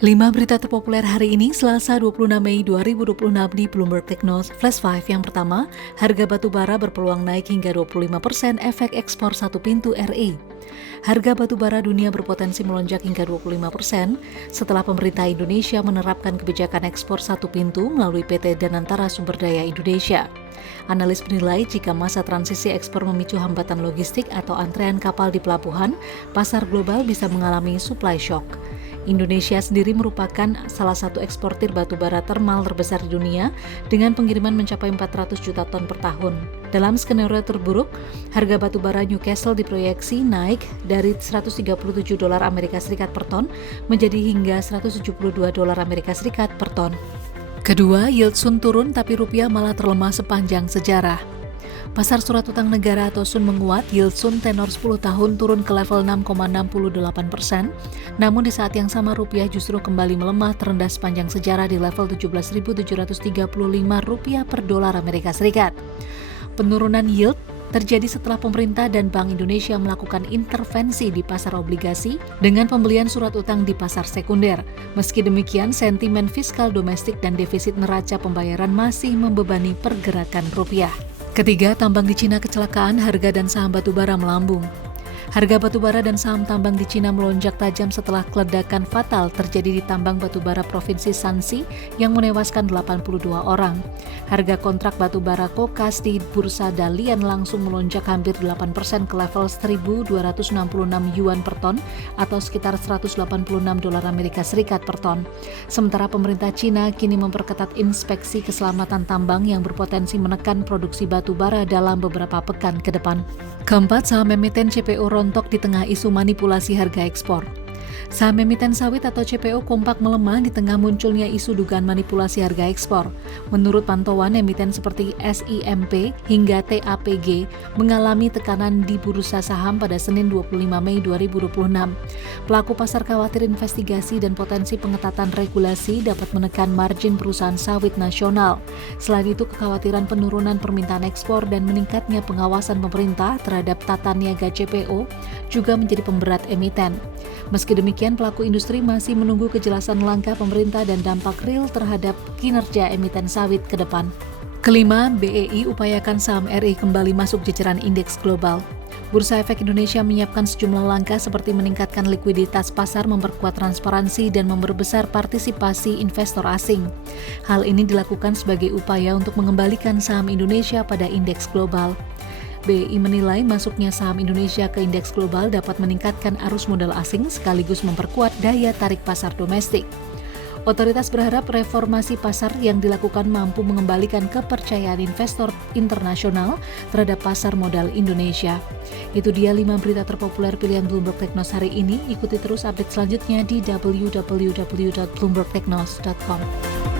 5 berita terpopuler hari ini, Selasa 26 Mei 2026 di Bloomberg Technos Flash 5. Yang pertama, harga batu bara berpeluang naik hingga 25% efek ekspor satu pintu RI. Harga batu bara dunia berpotensi melonjak hingga 25% setelah pemerintah Indonesia menerapkan kebijakan ekspor satu pintu melalui PT Danantara Sumber Daya Indonesia. Analis menilai jika masa transisi ekspor memicu hambatan logistik atau antrean kapal di pelabuhan, pasar global bisa mengalami supply shock. Indonesia sendiri merupakan salah satu eksportir batu bara termal terbesar di dunia dengan pengiriman mencapai 400 juta ton per tahun. Dalam skenario terburuk, harga batu bara Newcastle diproyeksi naik dari 137 dolar Amerika Serikat per ton menjadi hingga 172 dolar Amerika Serikat per ton. Kedua, yield Sun turun tapi rupiah malah terlemah sepanjang sejarah. Pasar surat utang negara atau SUN menguat, yield SUN tenor 10 tahun turun ke level 6,68%, namun di saat yang sama rupiah justru kembali melemah terendah sepanjang sejarah di level 17.735 rupiah per dolar Amerika Serikat. Penurunan yield terjadi setelah pemerintah dan Bank Indonesia melakukan intervensi di pasar obligasi dengan pembelian surat utang di pasar sekunder. Meski demikian, sentimen fiskal domestik dan defisit neraca pembayaran masih membebani pergerakan rupiah. Ketiga, tambang di Cina kecelakaan, harga dan saham batubara melambung. Harga batubara dan saham tambang di Cina melonjak tajam setelah keledakan fatal terjadi di tambang batubara Provinsi Shanxi yang menewaskan 82 orang. Harga kontrak batubara kokas di Bursa Dalian langsung melonjak hampir 8% ke level 1.266 yuan per ton atau sekitar 186 dolar Amerika Serikat per ton. Sementara pemerintah Cina kini memperketat inspeksi keselamatan tambang yang berpotensi menekan produksi batubara dalam beberapa pekan ke depan. Keempat, saham emiten CPO rontok di tengah isu manipulasi harga ekspor. Saham emiten sawit atau CPO kompak melemah di tengah munculnya isu dugaan manipulasi harga ekspor. Menurut pantauan, emiten seperti SIMP hingga TAPG mengalami tekanan di bursa saham pada Senin 25 Mei 2026. Pelaku pasar khawatir investigasi dan potensi pengetatan regulasi dapat menekan margin perusahaan sawit nasional. Selain itu, kekhawatiran penurunan permintaan ekspor dan meningkatnya pengawasan pemerintah terhadap tata niaga CPO juga menjadi pemberat emiten. Meski demikian, pelaku industri masih menunggu kejelasan langkah pemerintah dan dampak real terhadap kinerja emiten sawit ke depan. Kelima, BEI upayakan saham RI kembali masuk jajaran indeks global. Bursa Efek Indonesia menyiapkan sejumlah langkah seperti meningkatkan likuiditas pasar, memperkuat transparansi, dan memperbesar partisipasi investor asing. Hal ini dilakukan sebagai upaya untuk mengembalikan saham Indonesia pada indeks global. BEI menilai masuknya saham Indonesia ke indeks global dapat meningkatkan arus modal asing sekaligus memperkuat daya tarik pasar domestik. Otoritas berharap reformasi pasar yang dilakukan mampu mengembalikan kepercayaan investor internasional terhadap pasar modal Indonesia. Itu dia 5 berita terpopuler pilihan Bloomberg Technos hari ini. Ikuti terus update selanjutnya di www.bloombergtechnos.com.